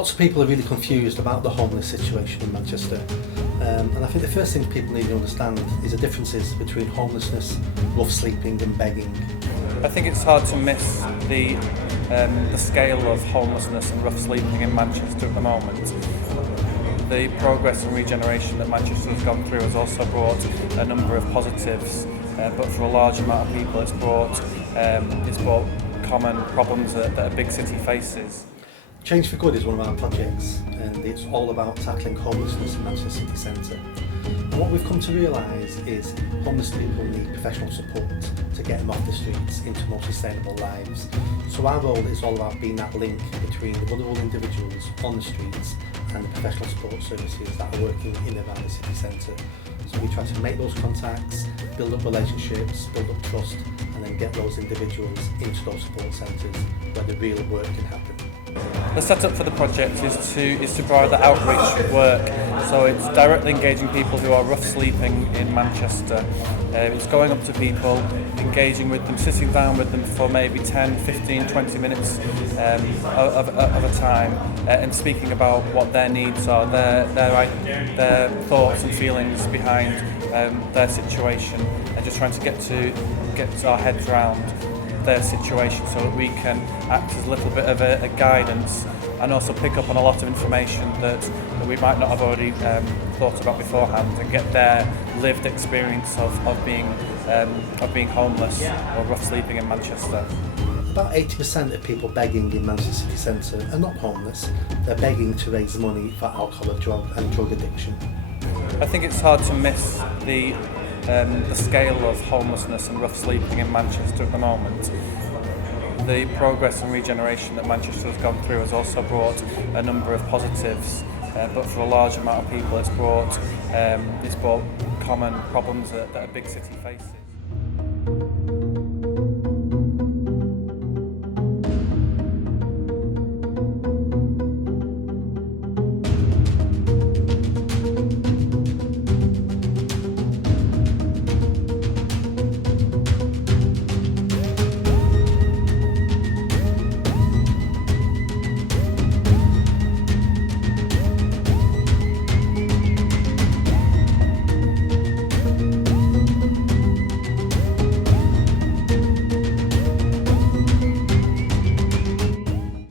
Lots of people are really confused about the homeless situation in Manchester, and I think the first thing people need to understand is the differences between homelessness, rough sleeping and begging. I think it's hard to miss the scale of homelessness and rough sleeping in Manchester at the moment. The progress and regeneration that Manchester has gone through has also brought a number of positives, but for a large amount of people it's brought common problems that a big city faces. Change4Good is one of our projects, and it's all about tackling homelessness in Manchester city centre. And what we've come to realise is homeless people need professional support to get them off the streets into more sustainable lives. So our role is all about being that link between the vulnerable individuals on the streets and the professional support services that are working in and around the city centre. So we try to make those contacts, build up relationships, build up trust, and then get those individuals into those support centres where the real work can happen. The setup for the project is to provide the outreach work, so it's directly engaging people who are rough sleeping in Manchester. It's going up to people, engaging with them, sitting down with them for maybe 10, 15, 20 minutes of a time, and speaking about what their needs are, their thoughts and feelings behind their situation, and just trying to get our heads around their situation so that we can act as a little bit of a guidance and also pick up on a lot of information that we might not have already thought about beforehand, and get their lived experience of being homeless or rough sleeping in Manchester. About 80% of people begging in Manchester city centre are not homeless, they're begging to raise money for alcohol and drug addiction. I think it's hard to miss the scale of homelessness and rough sleeping in Manchester at the moment. The progress and regeneration that Manchester has gone through has also brought a number of positives, but for a large amount of people it's brought common problems that a big city faces.